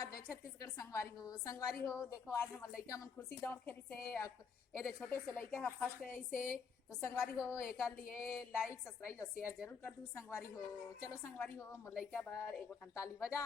हमार जय छत्तीसगढ़ संगवारी हो देखो आज हम लइका मन खुशी दौड़ खेली से ए छोटे से लइका है फर्स्ट ऐसे तो संगवारी हो एक लिए लाइक सब्सक्राइब और शेयर जरूर कर दू संगवारी हो। चलो संगवारी हो मोर लइका बार एगो ठन ताली बजा।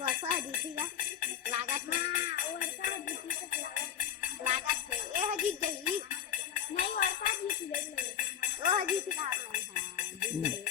वर्षा जीती का लागत हां वर्षा जीती का लागत है ए जीत गई नहीं वर्षा जीत गई ओ जीत का हां जीत